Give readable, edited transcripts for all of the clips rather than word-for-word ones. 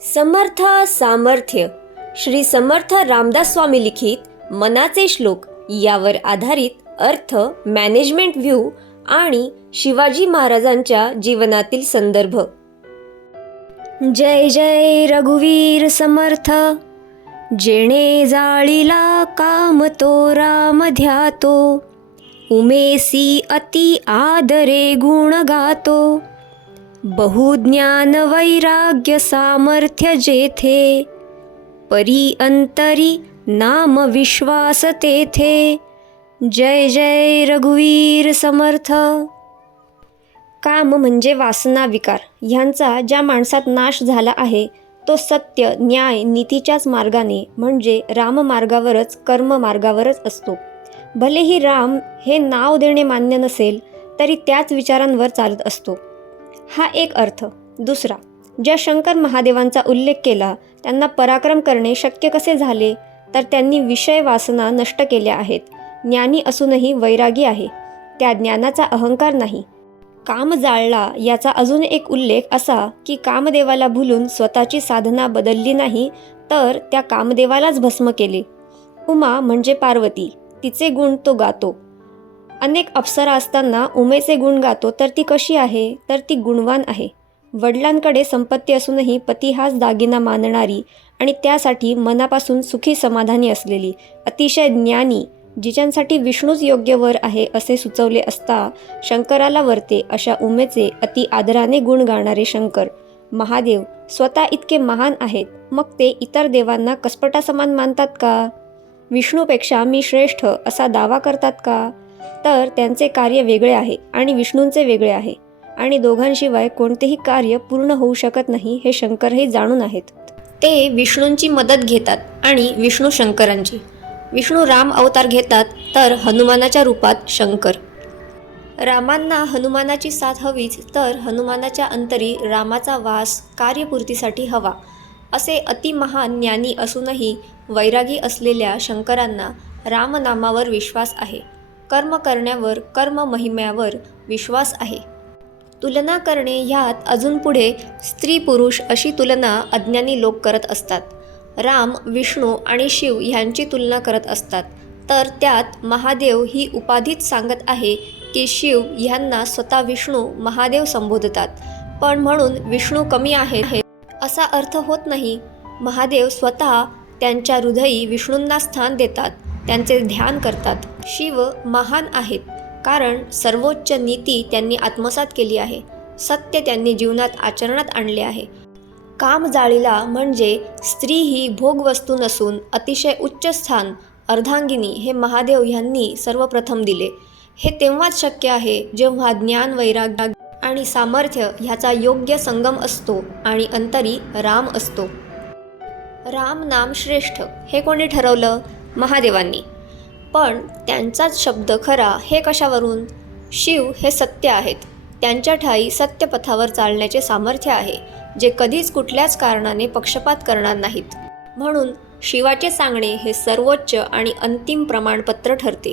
समर्थ सामर्थ्य श्री समर्थ रामदास स्वामी लिखित मनाचे श्लोक यावर आधारित अर्थ मॅनेजमेंट व्ह्यू आणि शिवाजी महाराजांच्या जीवनातील संदर्भ. जय जय रघुवीर समर्थ. जेणे जाळीला काम तो राम ध्यातो, उमेसी अति आदरे गुण गातो. बहुज्ञान वैराग्य सामर्थ्य जेथे, परी अंतरी नाम विश्वास तेथे. जय जय रघुवीर समर्थ. काम म्हणजे वासना विकार ह्यांचा ज्या माणसात नाश झाला आहे तो सत्य न्याय नीतीच्याच मार्गाने म्हणजे राममार्गावरच कर्ममार्गावरच असतो. भलेही राम हे नाव देणे मान्य नसेल तरी त्याच विचारांवर चालत असतो. हा एक अर्थ. दुसरा, ज्या शंकर महादेवांचा उल्लेख केला त्यांना पराक्रम करणे शक्य कसे झाले तर त्यांनी विषय वासना नष्ट केल्या आहेत. ज्ञानी असूनही वैरागी आहे, त्या ज्ञानाचा अहंकार नाही. काम जाळला याचा अजून एक उल्लेख असा की कामदेवाला भुलून स्वतःची साधना बदलली नाही तर त्या कामदेवालाच भस्म केले. उमा म्हणजे पार्वती, तिचे गुण तो गातो. अनेक अप्सरा असताना उमेचे गुण गातो तर ती कशी आहे तर ती गुणवान आहे. वडिलांकडे संपत्ती असूनही पती हाच दागिना मानणारी आणि त्यासाठी मनापासून सुखी समाधानी असलेली, अतिशय ज्ञानी, जिच्यांसाठी विष्णूच योग्य वर आहे असे सुचवले असता शंकराला वरते अशा उमेचे अति आदराने गुण गाणारे शंकर महादेव स्वतः इतके महान आहेत, मग ते इतर देवांना कसपटासमान मानतात का? विष्णूपेक्षा मी श्रेष्ठ असा दावा करतात का? तर त्यांचे कार्य वेगळे आहे आणि विष्णूंचे वेगळे आहे आणि दोघांशिवाय कोणतेही कार्य पूर्ण होऊ शकत नाही हे शंकरही जाणून आहेत. ते विष्णूंची मदत घेतात आणि विष्णू शंकरांची. विष्णू राम अवतार घेतात तर हनुमानाच्या रूपात शंकर. रामांना हनुमानाची साथ हवीच तर हनुमानाच्या अंतरी रामाचा वास कार्यपूर्तीसाठी हवा. असे अतिमहान ज्ञानी असूनही वैरागी असलेल्या शंकरांना रामनामावर विश्वास आहे. कर्म करण्यावर कर्म महिम्यावर विश्वास आहे. तुलना करणे ह्यात अजून पुढे स्त्री पुरुष अशी तुलना अज्ञानी लोक करत असतात. राम विष्णू आणि शिव ह्यांची तुलना करत असतात तर त्यात महादेव ही उपाधीच सांगत आहे की शिव ह्यांना स्वतः विष्णू महादेव संबोधतात. पण म्हणून विष्णू कमी आहेत असा अर्थ होत नाही. महादेव स्वतः त्यांच्या हृदयी विष्णूंना स्थान देतात, त्यांचे ध्यान करतात. शिव महान आहेत कारण सर्वोच्च नीती त्यांनी आत्मसात केली आहे, सत्य त्यांनी जीवनात आचरणात आणले आहे. काम जाळीला म्हणजे स्त्री ही भोगवस्तू नसून अतिशय उच्च स्थान अर्धांगिनी हे महादेव ह्यांनी सर्वप्रथम दिले. हे तेव्हाच शक्य आहे जेव्हा ज्ञान वैराग्य आणि सामर्थ्य ह्याचा योग्य संगम असतो आणि अंतरी राम असतो. राम नाम श्रेष्ठ हे कोणी ठरवलं? महादेवांनी. पण त्यांचाच शब्द खरा हे कशावरून? शिव हे सत्य आहेत, त्यांच्या ठायी सत्यपथावर चालण्याचे सामर्थ्य आहे जे कधीच कुठल्याच कारणाने पक्षपात करणार नाहीत. म्हणून शिवाचे सांगणे हे सर्वोच्च आणि अंतिम प्रमाणपत्र ठरते.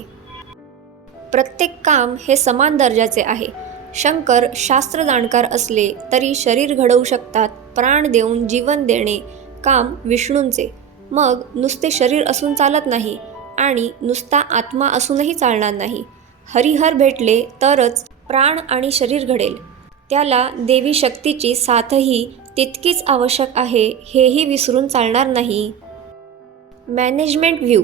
प्रत्येक काम हे समान दर्जाचे आहे. शंकर शास्त्र जाणकार असले तरी शरीर घडवू शकतात, प्राण देऊन जीवन देणे काम विष्णूंचे. मग नुसते शरीर असून चालत नाही आणि नुसता आत्मा असूनही चालणार नाही. हरिहर भेटले तरच प्राण आणि शरीर घडेल. त्याला देवी शक्तीची साथही तितकीच आवश्यक आहे हेही विसरून चालणार नाही. Management view.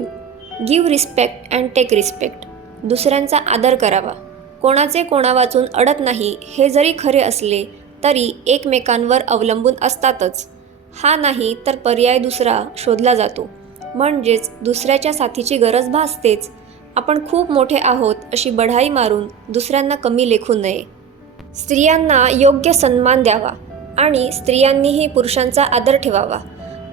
Give respect and take respect. दुसऱ्यांचा आदर करावा. कोणाचे कोणा वाचून अडत नाही हे जरी खरे असले तरी एकमेकांवर अवलंबून असतातच. हा नाही तर पर्याय दुसरा शोधला जातो. म्हणजेच दुसऱ्याच्या साथीची गरज भासतेच. आपण खूप मोठे आहोत अशी बढाई मारून दुसऱ्यांना कमी लेखू नये. स्त्रियांना योग्य सन्मान द्यावा आणि स्त्रियांनीही पुरुषांचा आदर ठेवावा.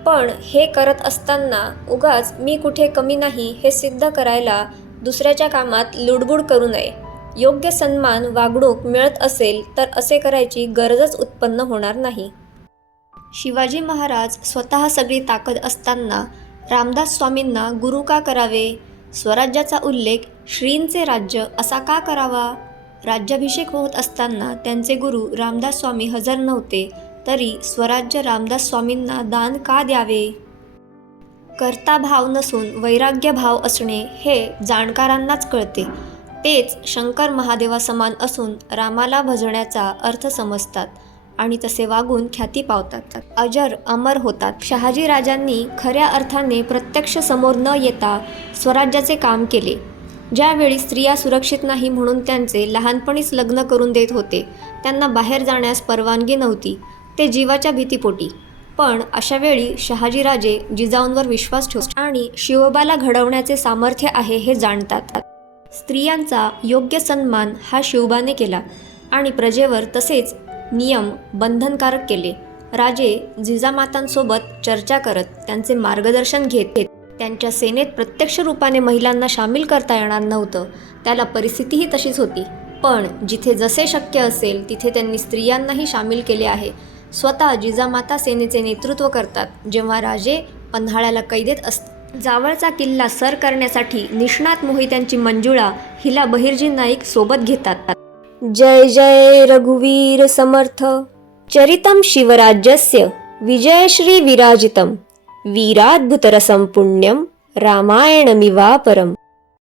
पण हे करत असताना उगाच मी कुठे कमी नाही हे सिद्ध करायला दुसऱ्याच्या कामात लुडबुड करू नये. योग्य सन्मान वागणूक मिळत असेल तर असे करायची गरजच उत्पन्न होणार नाही. शिवाजी महाराज स्वतः सगळी ताकद असताना रामदास स्वामींना गुरु का करावे? स्वराज्याचा उल्लेख श्रींचे राज्य असा का करावा? राज्याभिषेक होत असताना त्यांचे गुरु रामदास स्वामी हजर नव्हते तरी स्वराज्य रामदास स्वामींना दान का द्यावे? कर्ता भाव नसून वैराग्य भाव असणे हे जाणकारांनाच कळते. तेच शंकर महादेवासमान असून रामाला भजण्याचा अर्थ समजतात आणि तसे वागून ख्याती पावतात, अजर अमर होतात. शहाजी राजांनी खऱ्या अर्थाने प्रत्यक्ष समोर न येता स्वराज्याचे काम केले. ज्यावेळी स्त्रिया सुरक्षित नाही म्हणून त्यांचे लहानपणीच लग्न करून देत होते, त्यांना बाहेर जाण्यास परवानगी नव्हती, ते जीवाच्या भीतीपोटी. पण अशावेळी शहाजीराजे जिजाऊंवर विश्वास ठेवतात आणि शिवबाला घडवण्याचे सामर्थ्य आहे हे जाणतात. स्त्रियांचा योग्य सन्मान हा शिवबाने केला आणि प्रजेवर तसेच नियम बंधनकारक केले. राजे जिजामातांसोबत चर्चा करत त्यांचे मार्गदर्शन घेत त्यांच्या सेनेत प्रत्यक्ष रूपाने महिलांना सामील करता येणार नव्हतं. त्याला परिस्थितीही तशीच होती, पण जिथे जसे शक्य असेल तिथे त्यांनी स्त्रियांनाही सामील केले आहे. स्वतः जिजामाता सेनेचे नेतृत्व करतात, जेव्हा राजे पन्हाळ्याला कैदेत असतात. जावळचा किल्ला सर करण्यासाठी निष्णात मोहित्यांची मंजुळा हिला बहिर्जी नाईक सोबत घेतात. जय जय रघुवीर समर्थ. चरितं शिवराज्यस्य विजयश्री विराजितं वीराद्भुतरसं पुण्यं रामायणमिवापरम्.